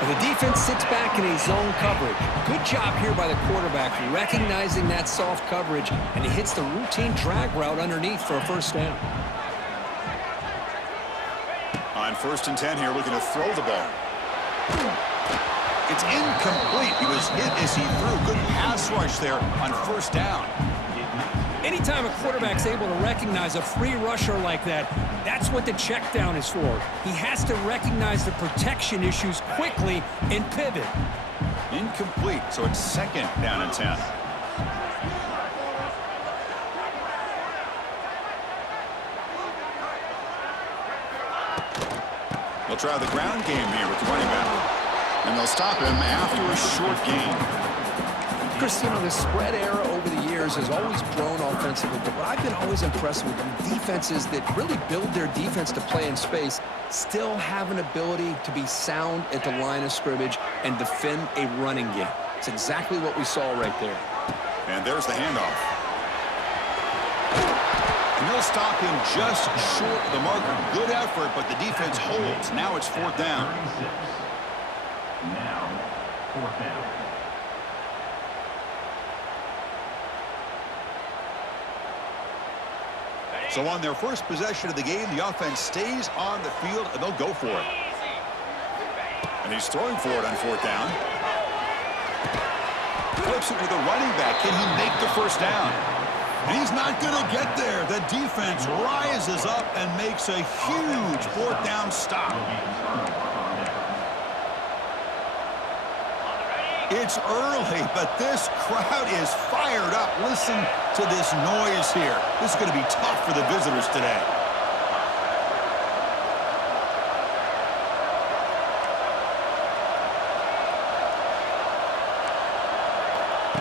And the defense sits back in a zone coverage. Good job here by the quarterback, recognizing that soft coverage, and he hits the routine drag route underneath for a first down. On 1st and 10 here, looking to throw the ball. It's incomplete. He was hit as he threw. Good pass rush there on 1st down. Anytime a quarterback's able to recognize a free rusher like that, that's what the check down is for. He has to recognize the protection issues quickly and pivot. Incomplete, so it's 2nd down and 10. They'll try the ground game here with the running back. And they'll stop him after a short gain. Chris, you know, the spread era over the years has always grown offensively, but what I've been always impressed with defenses that really build their defense to play in space still have an ability to be sound at the line of scrimmage and defend a running game. It's exactly what we saw right there. And there's the handoff. And they'll stop him just short of the marker. Good effort, but the defense holds. Now it's 4th down. Now, 4th down. So on their first possession of the game, the offense stays on the field, and they'll go for it. And he's throwing for it on 4th down. Flips it to the running back. Can he make the first down? And he's not going to get there. The defense rises up and makes a huge 4th down stop. It's early, but this crowd is fired up. Listen to this noise here. This is going to be tough for the visitors today.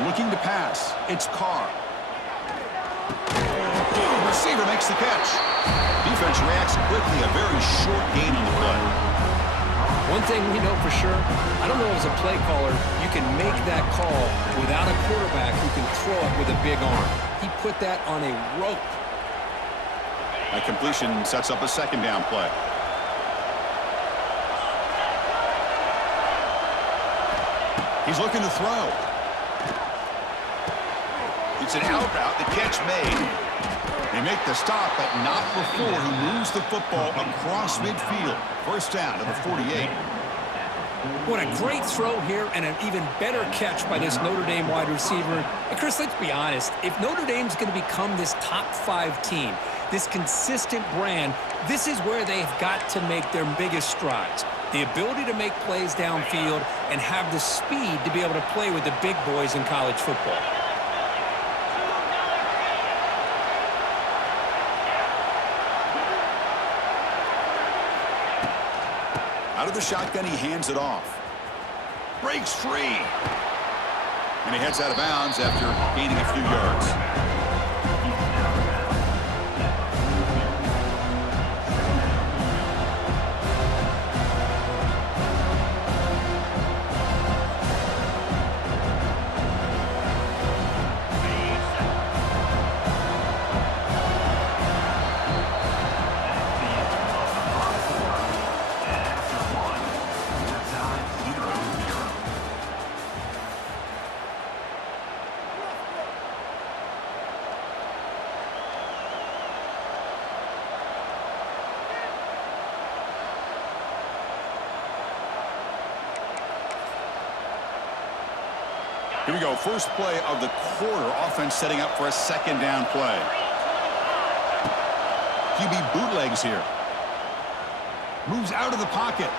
Looking to pass. It's Carr. Receiver makes the catch. Defense reacts quickly. A very short gain on the play. One thing we know for sure, I don't know as a play caller, you can make that call without a quarterback who can throw it with a big arm. He put that on a rope. That completion sets up a 2nd down play. He's looking to throw. It's an out route. The catch made. They make the stop, but not before he moves the football across midfield. 1st down to the 48. What a great throw here and an even better catch by this Notre Dame wide receiver. And Chris, let's be honest. If Notre Dame's going to become this top 5 team, this consistent brand, this is where they've got to make their biggest strides. The ability to make plays downfield and have the speed to be able to play with the big boys in college football. Out of the shotgun, he hands it off. Breaks free. And he heads out of bounds after gaining a few yards. Here we go. First play of the quarter. Offense setting up for a 2nd down play. QB bootlegs here. Moves out of the pocket.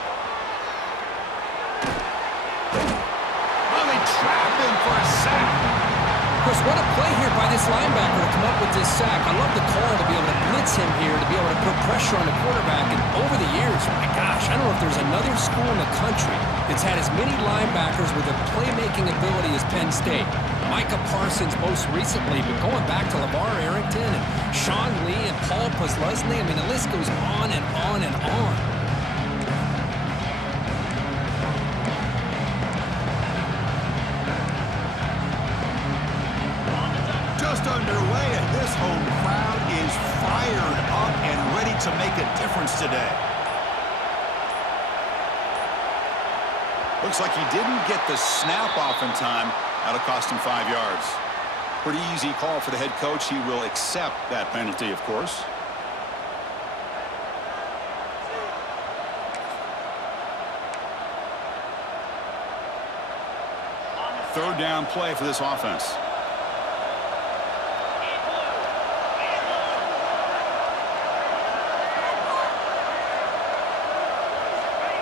Well, they trap him for a sack. Chris, what a play here by this linebacker to come up with this sack. I love the call to be able to blitz him here, to be able to put pressure on the quarterback. And over the years, my gosh, I don't know if there's another school in the country that's had as many linebackers with a playmaking ability as Penn State. Micah Parsons most recently, but going back to LeVar Arrington and Sean Lee and Paul Posluszny, I mean, the list goes on and on and on. Underway, and this home crowd is fired up and ready to make a difference today. Looks like he didn't get the snap off in time. That'll cost him 5 yards. Pretty easy call for the head coach. He will accept that penalty, of course. Third down play for this offense.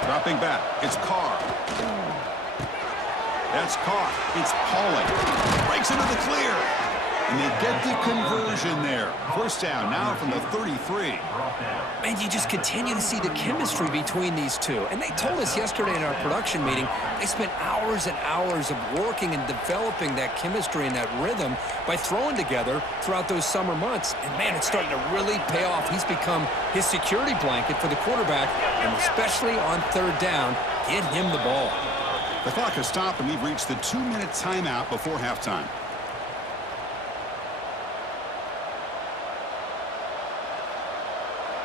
Dropping back. It's Carr. That's caught. It's Pauling. Breaks into the clear. And they get the conversion there. First down now from the 33. And you just continue to see the chemistry between these two. And they told us yesterday in our production meeting, they spent hours and hours of working and developing that chemistry and that rhythm by throwing together throughout those summer months. And, man, it's starting to really pay off. He's become his security blanket for the quarterback, and especially on third down, get him the ball. The clock has stopped, and we've reached the 2-minute timeout before halftime.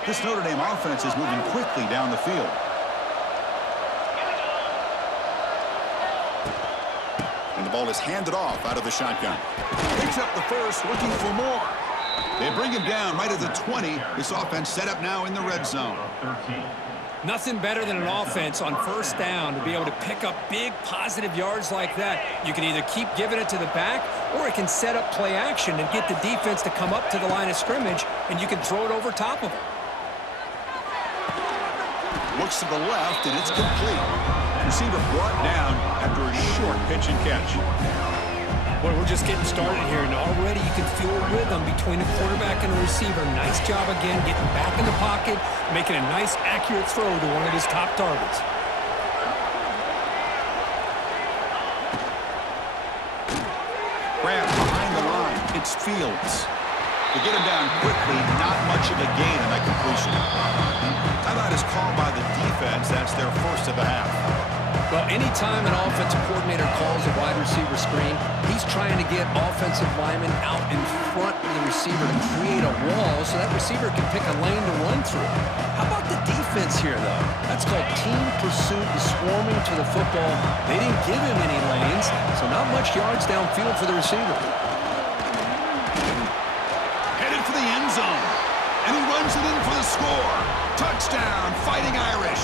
This Notre Dame offense is moving quickly down the field. And the ball is handed off out of the shotgun. Picks up the first, looking for more. They bring him down right at the 20. This offense set up now in the red zone. Nothing better than an offense on first down to be able to pick up big positive yards like that. You can either keep giving it to the back, or it can set up play action and get the defense to come up to the line of scrimmage, and you can throw it over top of them. Looks to the left, and it's complete. Receiver brought down after a short pitch and catch. Boy, we're just getting started here, and already you can feel a rhythm between the quarterback and the receiver. Nice job again getting back in the pocket, making a nice, accurate throw to one of his top targets. Grab behind the line. It's Fields. To get him down quickly, not much of a gain on that completion. Timeout is called by the defense. That's their first of the half. Well, anytime an offensive coordinator calls a wide receiver screen, he's trying to get offensive linemen out in front of the receiver to create a wall so that receiver can pick a lane to run through. How about the defense here, though? That's called team pursuit and swarming to the football. They didn't give him any lanes, so not much yards downfield for the receiver. Headed for the end zone. And he runs it in for the score. Touchdown, Fighting Irish.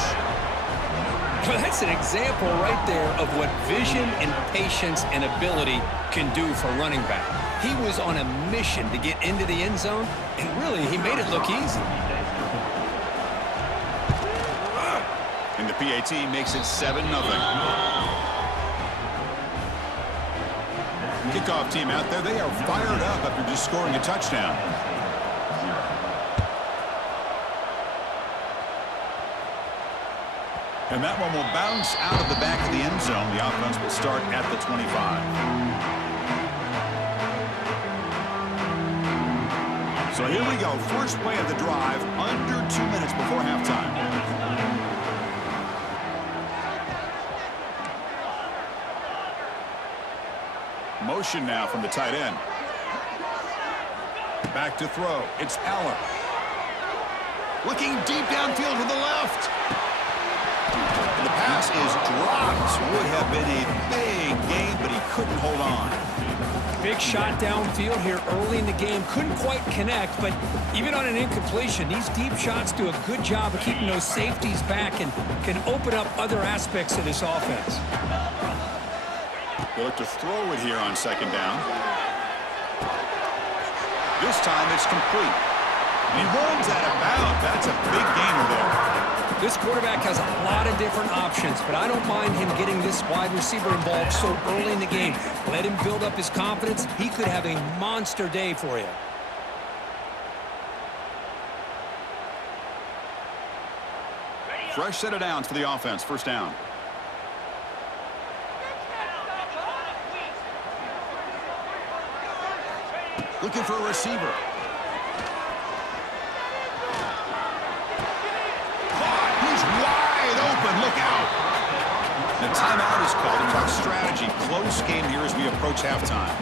Well, that's an example right there of what vision and patience and ability can do for running back. He was on a mission to get into the end zone, and really, he made it look easy. And the PAT makes it 7-0. Kickoff team out there, they are fired up after just scoring a touchdown. And that one will bounce out of the back of the end zone. The offense will start at the 25. So here we go. First play of the drive, under 2 minutes before halftime. Motion now from the tight end. Back to throw. It's Aller. Looking deep downfield to the left. The pass is dropped. Would have been a big gain, but he couldn't hold on. Big shot downfield here early in the game. Couldn't quite connect, but even on an incompletion, these deep shots do a good job of keeping those safeties back and can open up other aspects of this offense. They look to throw it here on second down. This time it's complete. And he runs out of bounds. That's a big gainer there. This quarterback has a lot of different options, but I don't mind him getting this wide receiver involved so early in the game. Let him build up his confidence. He could have a monster day for you. Fresh set of downs for the offense. First down. Looking for a receiver. Look out. The timeout is called. It talks strategy. Close game here as we approach halftime.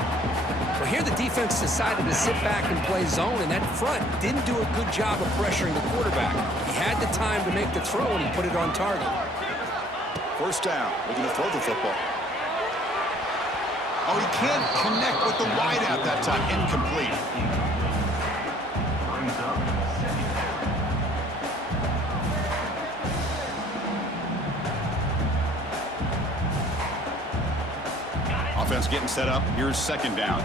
Well, here the defense decided to sit back and play zone, and that front didn't do a good job of pressuring the quarterback. He had the time to make the throw, and he put it on target. first down. Looking to throw the football. Oh, he can't connect with the wideout that time. Incomplete. Offense getting set up. Here's second down.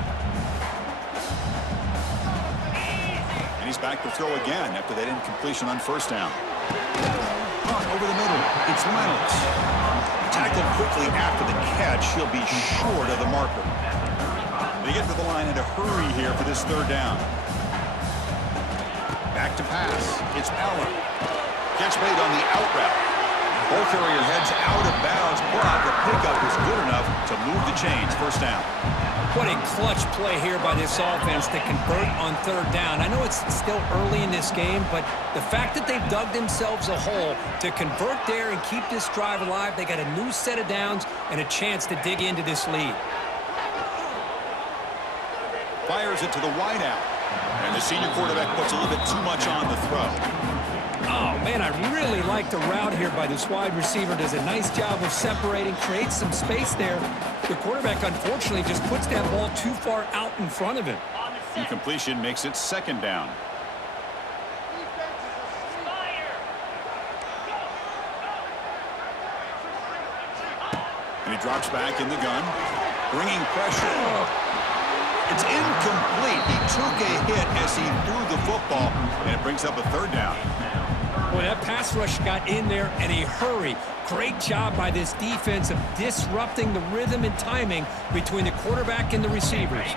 And he's back to throw again after that incompletion on first down. Punt over the middle. It's Reynolds. Tackled quickly after the catch. He'll be short of the marker. They get to the line in a hurry here for this third down. Back to pass. It's Allen. Catch made on the out route. Ball carrier heads out of bounds, but the pickup is good enough to move the chains. First down. What a clutch play here by this offense to convert on third down. I know it's still early in this game, but the fact that they've dug themselves a hole to convert there and keep this drive alive, they got a new set of downs and a chance to dig into this lead. Fires it to the wideout. And the senior quarterback puts a little bit too much on the throw. Oh, man, I really like the route here by this wide receiver. Does a nice job of separating, creates some space there. The quarterback, unfortunately, just puts that ball too far out in front of him. Incompletion makes it second down. And he drops back in the gun, bringing pressure. It's incomplete. He took a hit as he threw the football, and it brings up a third down. Boy, that pass rush got in there in a hurry. Great job by this defense of disrupting the rhythm and timing between the quarterback and the receivers.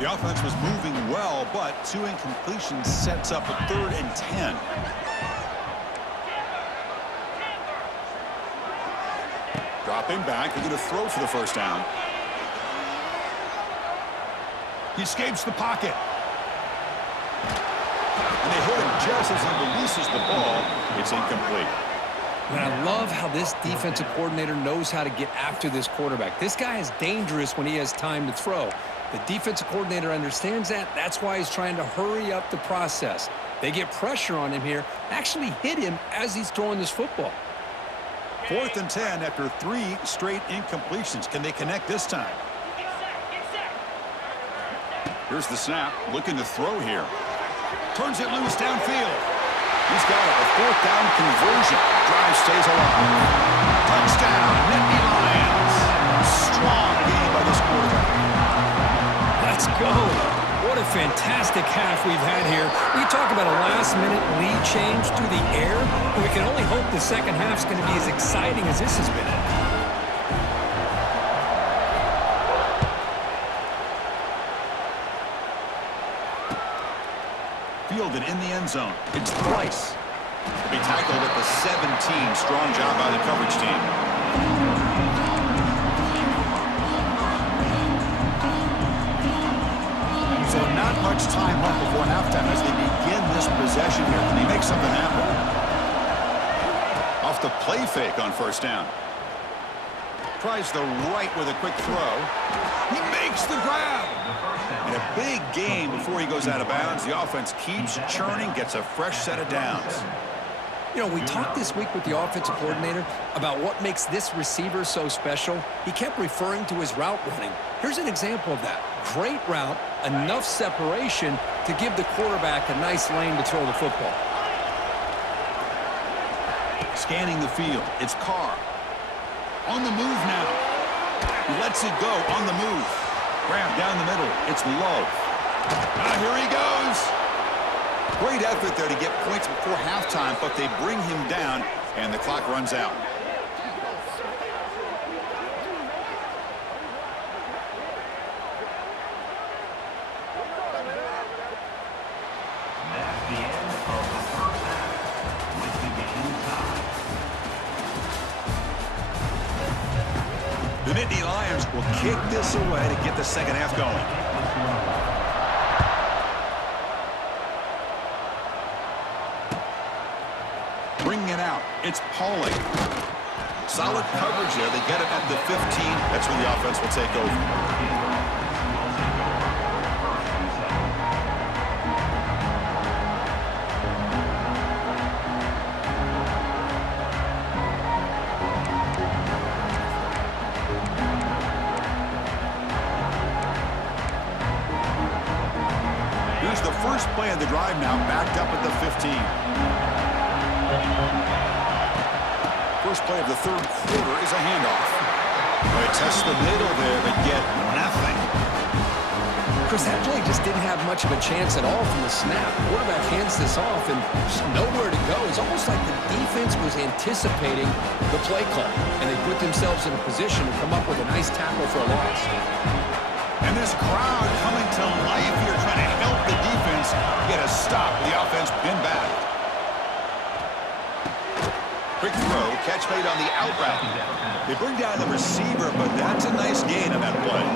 The offense was moving well, but two incompletions sets up a 3rd and 10. Dropping back, they're going to throw for the first down. He escapes the pocket. And they hit him just as he releases the ball. It's incomplete. And I love how this defensive coordinator knows how to get after this quarterback. This guy is dangerous when he has time to throw. The defensive coordinator understands that. That's why he's trying to hurry up the process. They get pressure on him here, actually hit him as he's throwing this football. 4th and 10 after 3 straight incompletions. Can they connect this time? Here's the snap, looking to throw here. Turns it loose downfield. He's got it, a 4th down conversion. Drive stays alive. Touchdown, Notre Lions. Strong game by this quarterback. Let's go. What a fantastic half we've had here. We talk about a last-minute lead change through the air, and we can only hope the second half's going to be as exciting as this has been. Fielded in the end zone. It's Price. He'll be tackled at the 17. Strong job by the coverage team. So not much time left before halftime as they begin this possession here. Can he make something happen? Off the play fake on first down. Tries the right with a quick throw. He makes the grab. And a big game before he goes out of bounds. The offense keeps churning, gets a fresh set of downs. You know, we talked this week with the offensive coordinator about what makes this receiver so special. He kept referring to his route running. Here's an example of that. Great route, enough separation to give the quarterback a nice lane to throw the football. Scanning the field, it's Carr. On the move now. He lets it go on the move. Grab down the middle. It's Love. Here he goes. Great effort there to get points before halftime, but they bring him down, and the clock runs out. That's the end of the first half with the game tied. The Nittany Lions will kick this away to get the second half going. Bringing it out, it's Pauling. Solid coverage there. They get it at the 15. That's where the offense will take over. play of the drive now, backed up at the 15. First play of the third quarter is a handoff. They test the middle there, but get nothing. Chris, that play just didn't have much of a chance at all from the snap. Quarterback hands this off and just nowhere to go. It's almost like the defense was anticipating the play call, and they put themselves in a position to come up with a nice tackle for a loss. And this crowd coming to life here, trying to help the defense get a stop. The offense pinned back. Quick throw, catch made on the out route. They bring down the receiver, but that's a nice gain on that play.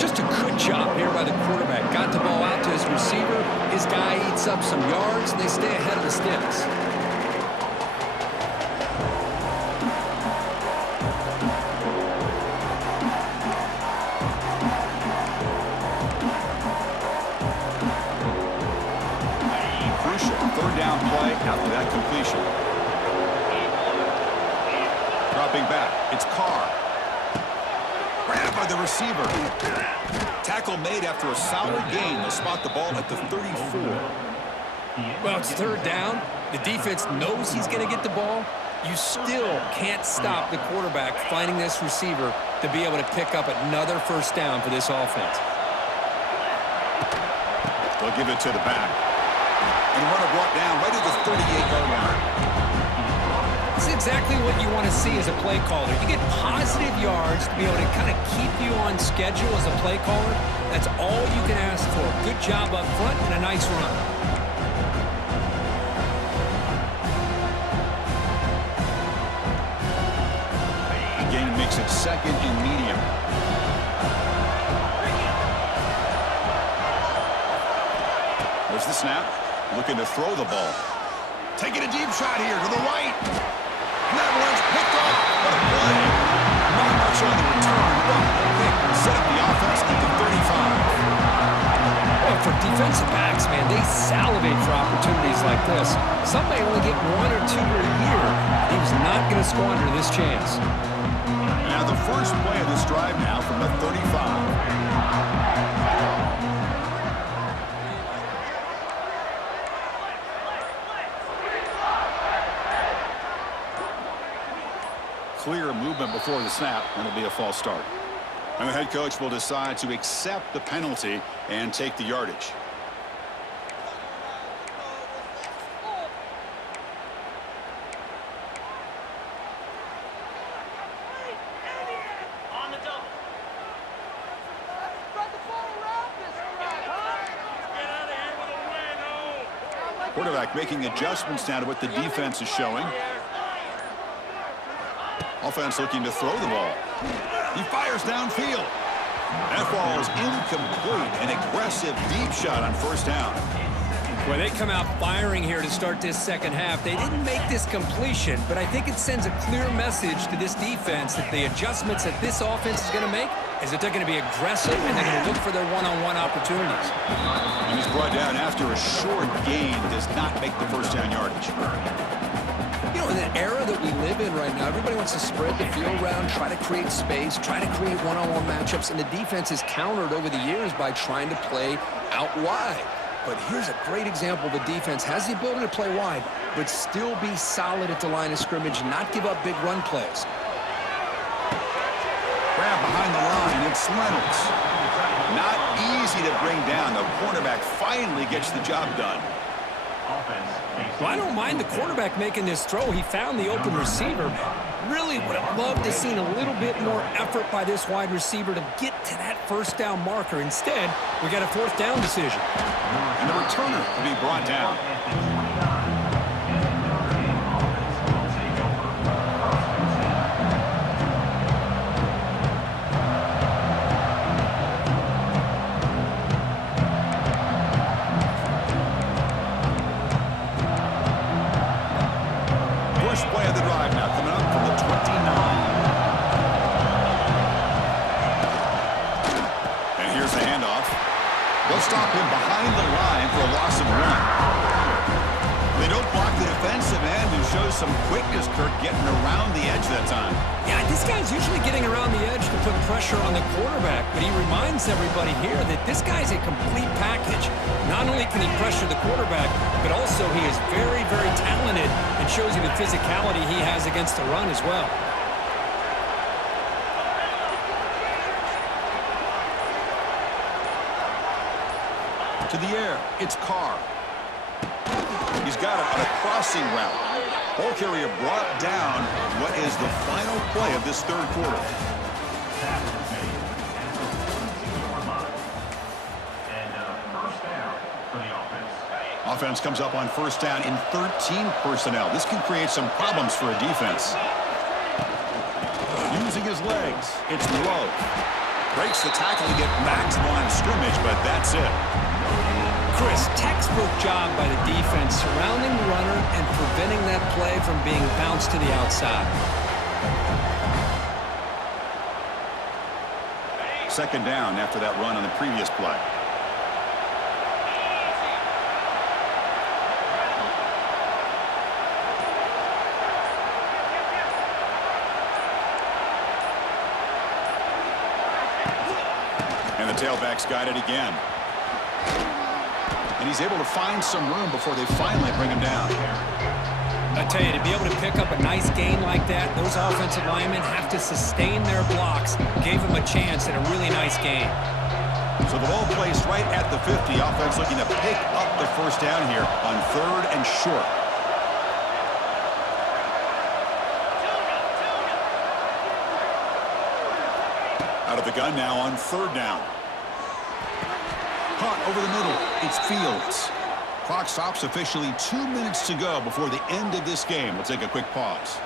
Just a good job here by the quarterback. Got the ball out to his receiver. His guy eats up some yards, and they stay ahead of the sticks. Crucial third down play after that completion. Dropping back, it's Carr. Grabbed by the receiver. Tackle made after a solid gain. They'll spot the ball at the 34. Well, it's third down. The defense knows he's going to get the ball. You still can't stop the quarterback finding this receiver to be able to pick up another first down for this offense. They'll give it to the back. And runner brought down right at the 38-yard line. This is exactly what you want to see as a play caller. You get positive yards to be able to kind of keep you on schedule as a play caller. That's all you can ask for. Good job up front and a nice run. The gain makes it second and medium. There's the snap. Looking to throw the ball. Taking a deep shot here to the right. And that one's picked off. What a play. Not much on the return, but a pick set up the offense at the 35. Well, for defensive backs, man, they salivate for opportunities like this. Some may only get one or two a year. He was not going to squander this chance. Now the first play of this drive now from the 35. Clear movement before the snap, and it'll be a false start. And the head coach will decide to accept the penalty and take the yardage. Quarterback making adjustments now to what the defense is showing. Offense looking to throw the ball. He fires downfield. That ball is incomplete. An aggressive deep shot on first down. Well, they come out firing here to start this second half. They didn't make this completion, but I think it sends a clear message to this defense that the adjustments that this offense is going to make is that they're going to be aggressive and they're going to look for their one-on-one opportunities. And he's brought down after a short gain. Does not make the first down yardage. You know, in the era that we live in right now, everybody wants to spread the field around, try to create space, try to create one-on-one matchups, and the defense is countered over the years by trying to play out wide. But here's a great example. The defense has the ability to play wide, but still be solid at the line of scrimmage, not give up big run plays. Grab behind the line, it's Reynolds. Not easy to bring down. The cornerback finally gets the job done. Well, I don't mind the quarterback making this throw. He found the open receiver. Really would have loved to have seen a little bit more effort by this wide receiver to get to that first down marker. Instead, we got a fourth down decision. And the returner will be brought down. First play of the drive now coming up from the 29. And here's the handoff. They'll stop him behind the line for a loss of one. They don't block the defensive end, who shows some quickness, Kirk, getting around the edge that time. Yeah, this guy's usually getting around the edge to put pressure on the quarterback, but he reminds everybody here that this guy's a complete package. Not only can he pressure the quarterback, but also he is very, very talented and shows you the physicality he has against the run as well. To the air, it's Carr. He's got it on a crossing route. Ball carrier brought down what is the final play of this third quarter. Offense comes up on first down in 13 personnel. This can create some problems for a defense. Using his legs, it's Love. Breaks the tackle to get back to the line of scrimmage, but that's it. Chris, textbook job by the defense surrounding the runner and preventing that play from being bounced to the outside. Second down after that run on the previous play. And the tailback's got it again. And he's able to find some room before they finally bring him down. I tell you, to be able to pick up a nice gain like that, those offensive linemen have to sustain their blocks. Gave him a chance at a really nice gain. So the ball placed right at the 50. Offense looking to pick up the first down here on third and short. Out of the gun now on third down. Caught over the middle. It's Fields. Clock stops officially 2 minutes to go before the end of this game. We'll take a quick pause.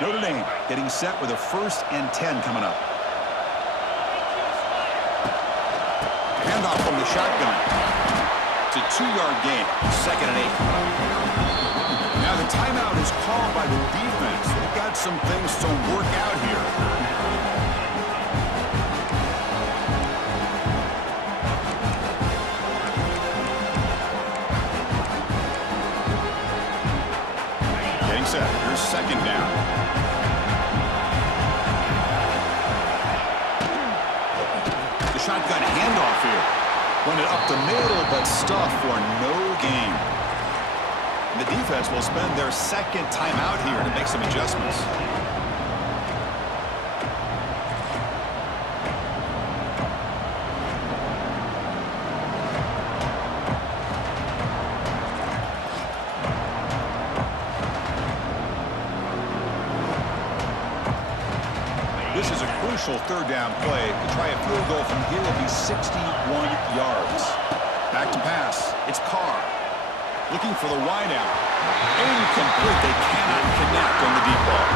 Notre Dame getting set with a 1st and 10 coming up. Handoff from the shotgun. It's a 2-yard gain. 2nd and 8. Now the timeout is called by the defense. They've got some things to work out here. Getting set. Here's 2nd down. The shotgun handoff here. Run it up the middle, but stuffed for no gain. The defense will spend their 2nd timeout here to make some adjustments. This is a crucial 3rd down play. To try a field goal from here will be 61 yards. Back to pass. It's Carr. Looking for the wideout. Incomplete. They cannot connect on the deep ball.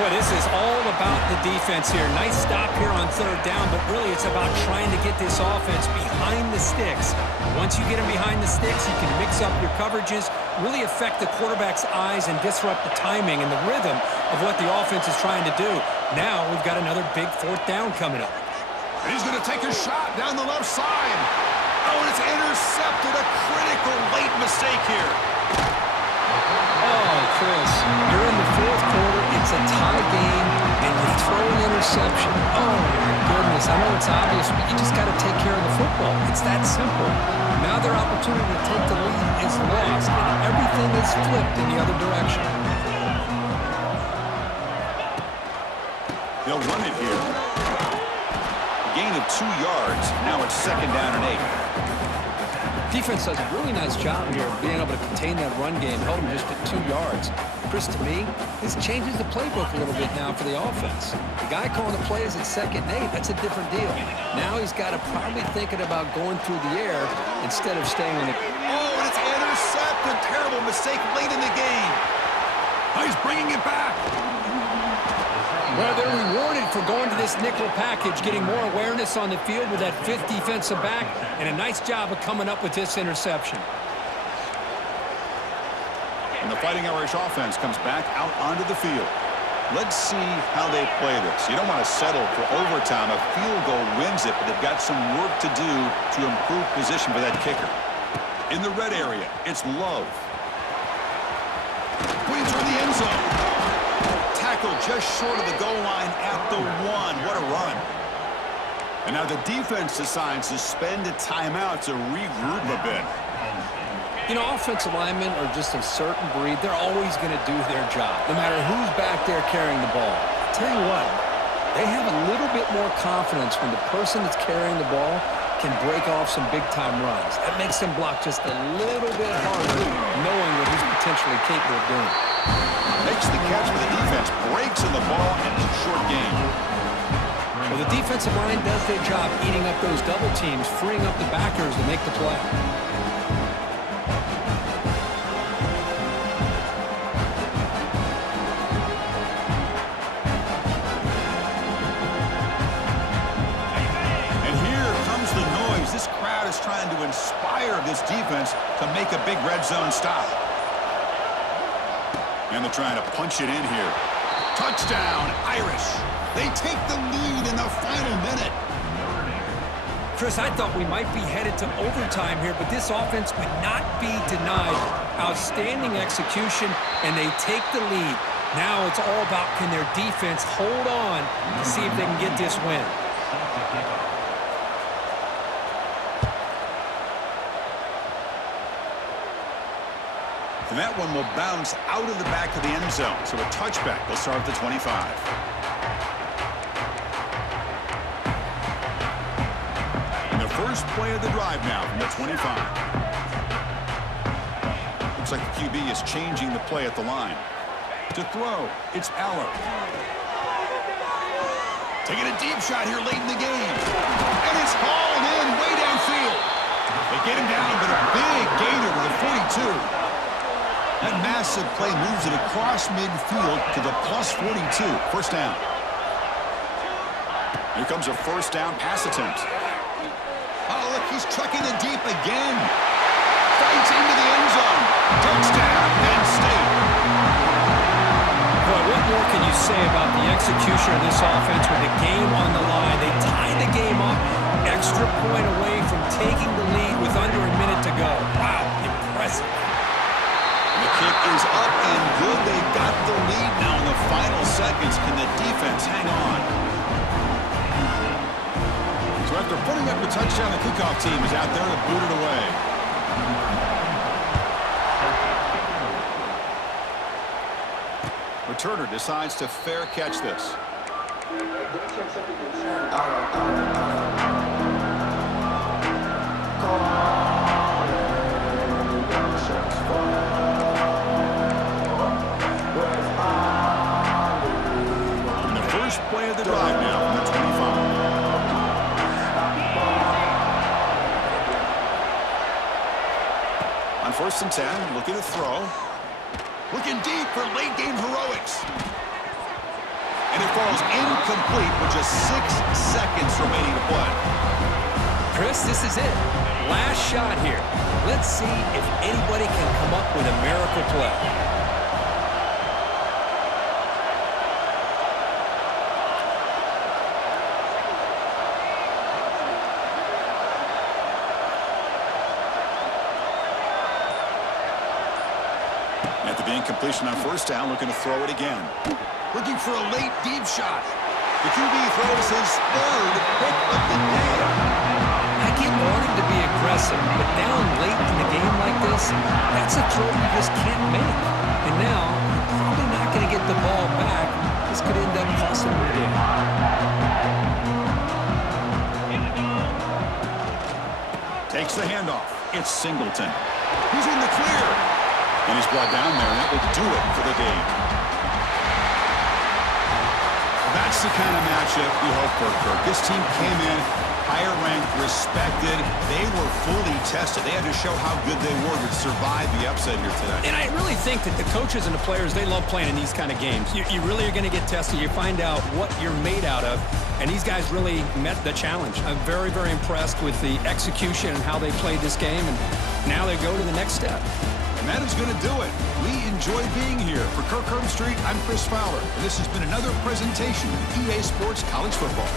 Boy, this is all about the defense here. Nice stop here on 3rd down, but really it's about trying to get this offense behind the sticks. Once you get them behind the sticks, you can mix up your coverages, really affect the quarterback's eyes and disrupt the timing and the rhythm of what the offense is trying to do. Now we've got another big 4th down coming up. And he's going to take a shot down the left side. Oh, and it's intercepted. A critical late mistake here. Oh, Chris, you're in the 4th quarter. It's a tie game, and you throw an interception. Oh, my goodness. I know it's obvious, but you just got to take care of the football. It's that simple. Now their opportunity to take the lead is lost, and everything is flipped in the other direction. They'll run it here. A gain of 2 yards. Now it's 2nd down and 8. Defense does a really nice job here of being able to contain that run game, held them just at 2 yards. Chris, to me, this changes the playbook a little bit now for the offense. The guy calling the plays at 2nd and 8, that's a different deal. Now he's got to probably thinking about going through the air instead of staying on the... Oh, and it's intercepted. Terrible mistake late in the game. Oh, he's bringing it back. Well, they're rewarded for going to this nickel package, getting more awareness on the field with that 5th defensive back, and a nice job of coming up with this interception. And the Fighting Irish offense comes back out onto the field. Let's see how they play this. You don't want to settle for overtime. A field goal wins it, but they've got some work to do to improve position for that kicker. In the red area, it's Love. enter the end zone. Tackle just short of the goal line at the 1. What a run. And now the defense decides to spend a timeout to regroup a bit. You know, offensive linemen are just a certain breed. They're always going to do their job, no matter who's back there carrying the ball. I'll tell you what, they have a little bit more confidence when the person that's carrying the ball can break off some big-time runs. That makes them block just a little bit harder, knowing what he's potentially capable of doing. Makes the catch for the defense, breaks in the ball, and it's a short game. Well, the defensive line does their job eating up those double teams, freeing up the backers to make the play. This crowd is trying to inspire this defense to make a big red zone stop. And they're trying to punch it in here. Touchdown, Irish. They take the lead in the final minute. Chris, I thought we might be headed to overtime here, but this offense would not be denied. Outstanding execution, and they take the lead. Now it's all about can their defense hold on to see if they can get this win. And that one will bounce out of the back of the end zone. So a touchback will start at the 25. And the first play of the drive now from the 25. Looks like the QB is changing the play at the line. To throw, it's Aller. Taking a deep shot here late in the game. And it's hauled in way downfield. They get him down, but a big gainer to the 42. That massive play moves it across midfield to the plus 42. First down. Here comes a first down pass attempt. Oh, look, he's trucking it deep again. Fights into the end zone. Touchdown, Penn State. Boy, what more can you say about the execution of this offense with the game on the line? They tie the game up, extra point away from taking the lead with under a minute to go. Wow, impressive. The kick is up and good. They got the lead now in the final seconds. Can the defense hang on? So after putting up the touchdown, the kickoff team is out there to boot it away. Returner decides to fair catch this. Play of the drive now from the 25. On 1st and 10, looking to throw. Looking deep for late game heroics. And it falls incomplete with just 6 seconds remaining to play. Chris, this is it. Last shot here. Let's see if anybody can come up with a miracle play. After the incompletion on first down, looking to throw it again. Looking for a late deep shot. The QB throws his 3rd pick of the day. I get wanting to be aggressive, but down late in the game like this, that's a throw you just can't make. And now, you're probably not going to get the ball back. This could end up costing them the game. Takes the handoff. It's Singleton. He's in the clear. And he's brought down there, and that will do it for the day. That's the kind of matchup we hope for, Kirk. This team came in higher ranked, respected. They were fully tested. They had to show how good they were to survive the upset here today. And I really think that the coaches and the players, they love playing in these kind of games. You really are going to get tested. You find out what you're made out of. And these guys really met the challenge. I'm very, very impressed with the execution and how they played this game. And now they go to the next step. And that is going to do it. We enjoy being here. For Kirk Herbstreit, I'm Chris Fowler. And this has been another presentation of EA Sports College Football.